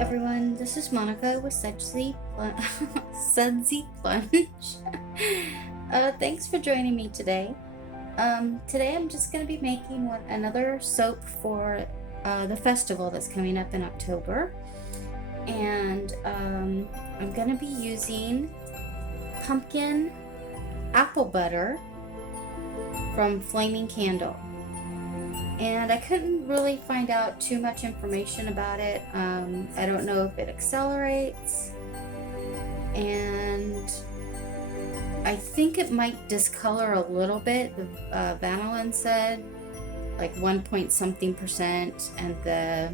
everyone, this is Monica with Sudsy Plunge. Thanks for joining me today. Today I'm just going to be making another soap for the festival that's coming up in October. And I'm going to be using pumpkin apple butter from Flaming Candle. And I couldn't really find out too much information about it. I don't know if it accelerates, and I think it might discolor a little bit. The vanillin said like 1 point something percent, and the,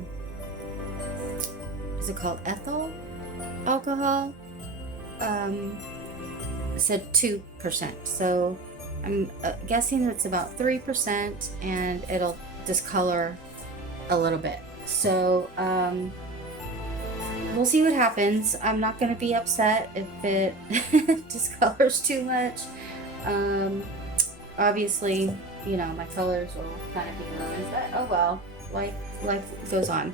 is it called ethyl alcohol, said 2%. So I'm guessing it's about 3%, and it'll discolor a little bit. So we'll see what happens. I'm not going to be upset if it discolors too much. Obviously, you know, my colors will kind of be ruined, but oh well, life goes on.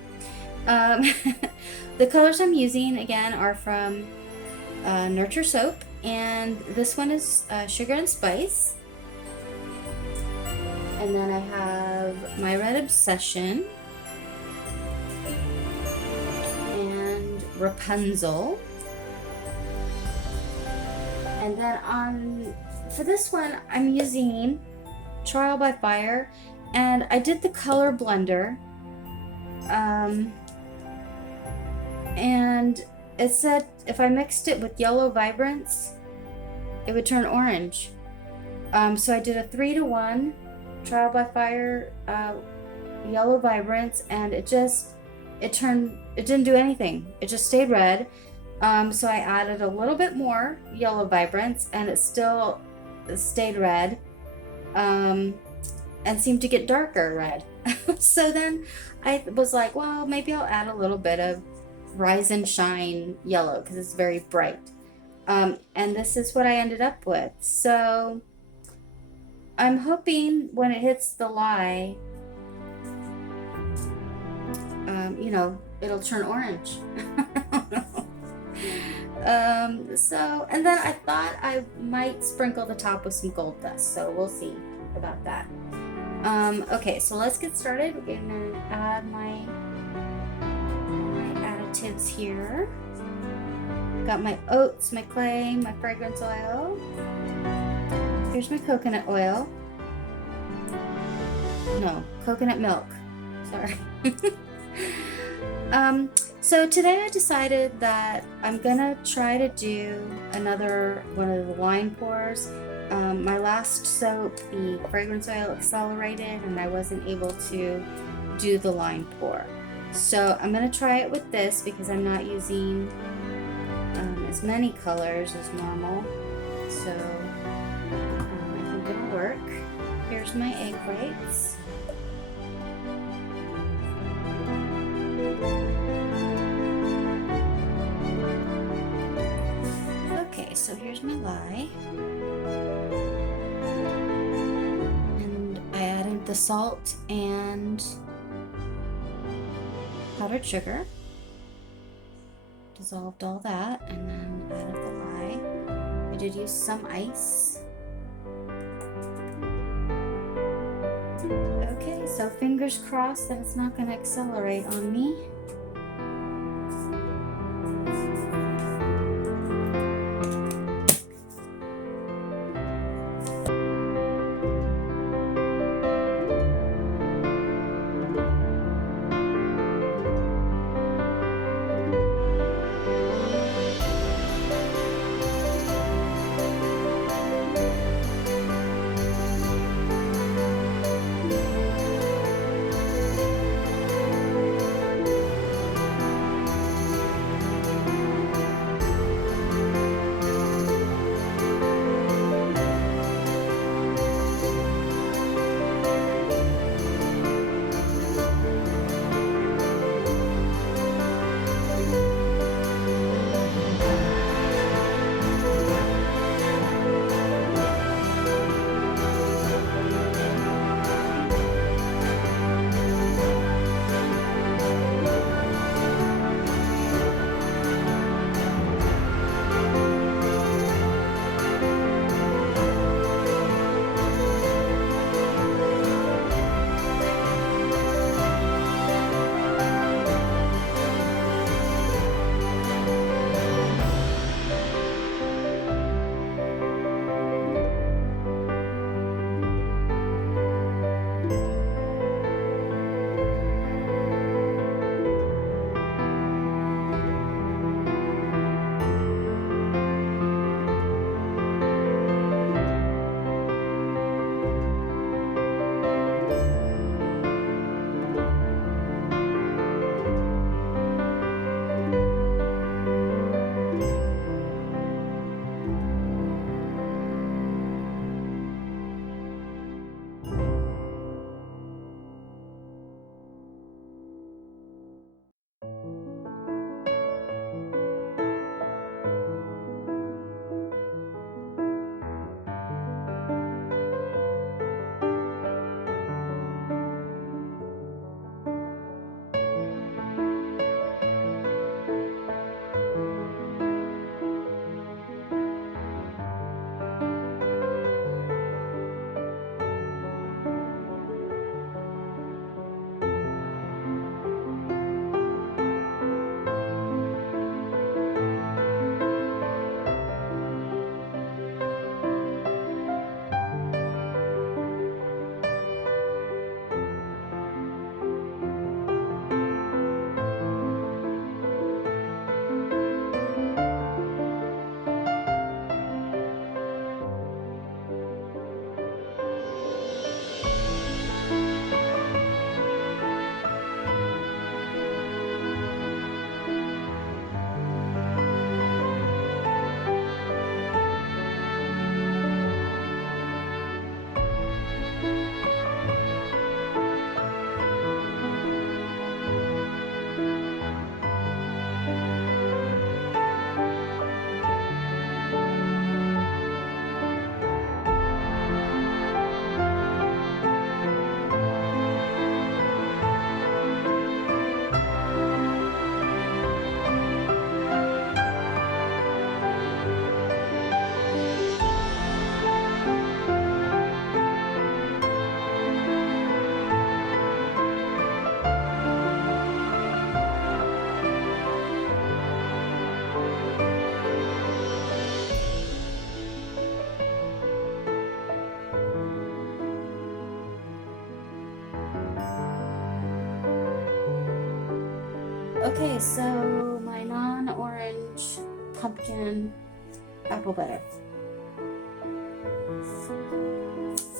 The colors I'm using again are from Nurture Soap, and this one is Sugar and Spice. And then I have My Red Obsession and Rapunzel. And then for this one, I'm using Trial by Fire, and I did the color blender. And it said if I mixed it with yellow Vibrance, it would turn orange. So I did a 3-to-1 Trial by Fire yellow Vibrance, and it didn't do anything. It just stayed red. So I added a little bit more yellow Vibrance, and it still stayed red, and seemed to get darker red. So then I was like, well, maybe I'll add a little bit of Rise and Shine yellow because it's very bright. And this is what I ended up with. So I'm hoping when it hits the lye, you know, it'll turn orange. So, and then I thought I might sprinkle the top with some gold dust, so we'll see about that. Okay, so let's get started. We're gonna add my additives here. Got my oats, my clay, my fragrance oil. Here's my coconut oil. No, coconut milk. Sorry. So today I decided that I'm gonna try to do another one of the line pours. My last soap, the fragrance oil, accelerated, and I wasn't able to do the line pour. So I'm gonna try it with this because I'm not using as many colors as normal. So I think it'll work. Here's my egg whites. Okay, so here's my lye. And I added the salt and powdered sugar. Dissolved all that, and then added the lye. I did use some ice. Okay, so fingers crossed that it's not going to accelerate on me. Okay, so my non-orange pumpkin apple butter.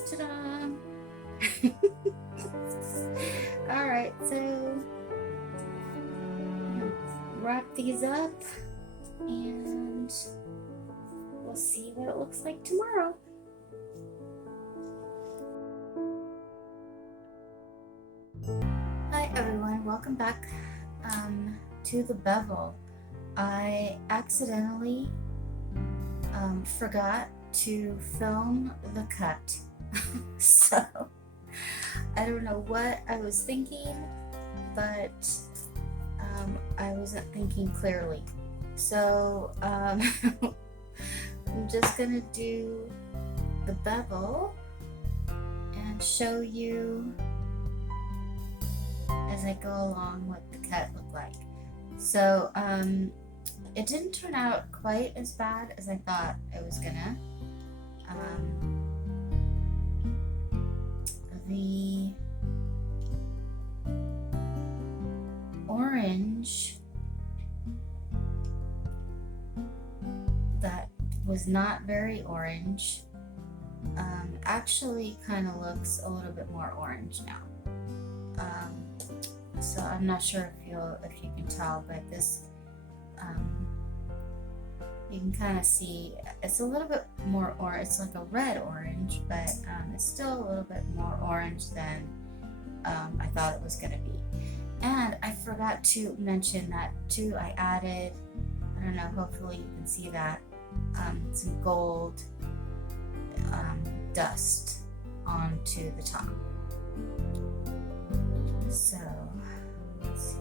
Ta-da! All right, so wrap these up and we'll see what it looks like tomorrow. Hi everyone, welcome back to the bevel. I accidentally forgot to film the cut. So I don't know what I was thinking, but I wasn't thinking clearly. So I'm just gonna do the bevel and show you as I go along what the cut looked like. So it didn't turn out quite as bad as I thought it was gonna. The orange that was not very orange actually kind of looks a little bit more orange now. So I'm not sure if you can tell, but this you can kind of see it's a little bit more orange. It's like a red orange, but it's still a little bit more orange than I thought it was going to be. And I forgot to mention that too. I added, I don't know, hopefully you can see that, some gold dust onto the top. So let's see.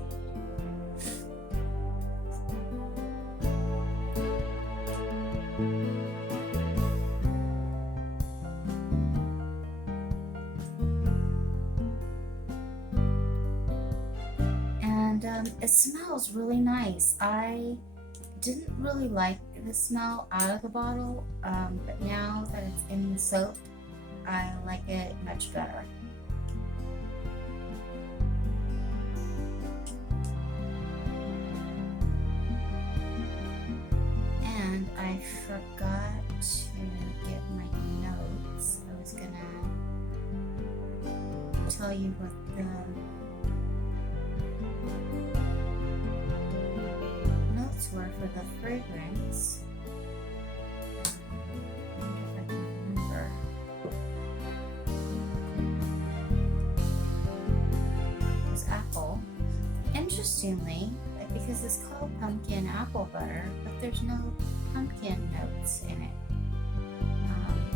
And it smells really nice. I didn't really like the smell out of the bottle, but now that it's in the soap, I like it much better. And I forgot to get my notes. I was gonna tell you what the notes were for the fragrance. If I can remember. It was apple. Interestingly, because it's called pumpkin apple butter, but there's no pumpkin notes in it.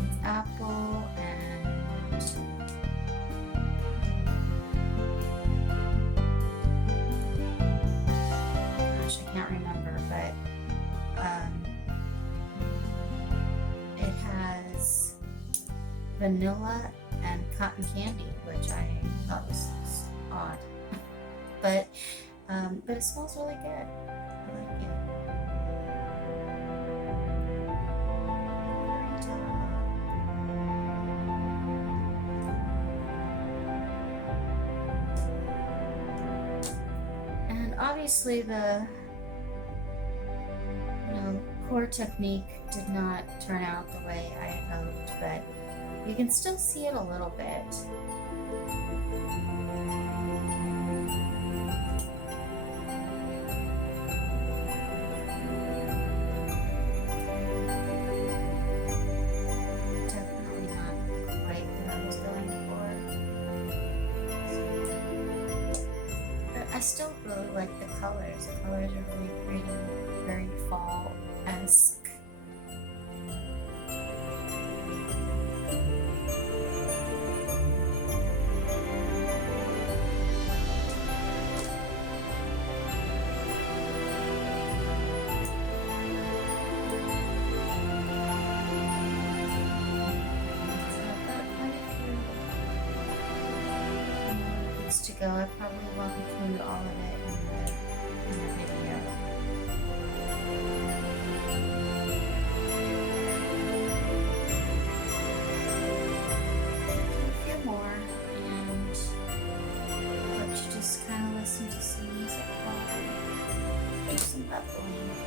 It's apple and gosh, I can't remember, but it has vanilla and cotton candy, which I thought was odd. But it smells really good. I like it. And obviously the pour technique did not turn out the way I had hoped, but you can still see it a little bit. I still really like the colors. The colors are really pretty, very fall-esque. To go. I probably won't include all of it in the video. A few more, and let you just kind of listen to some music while that going.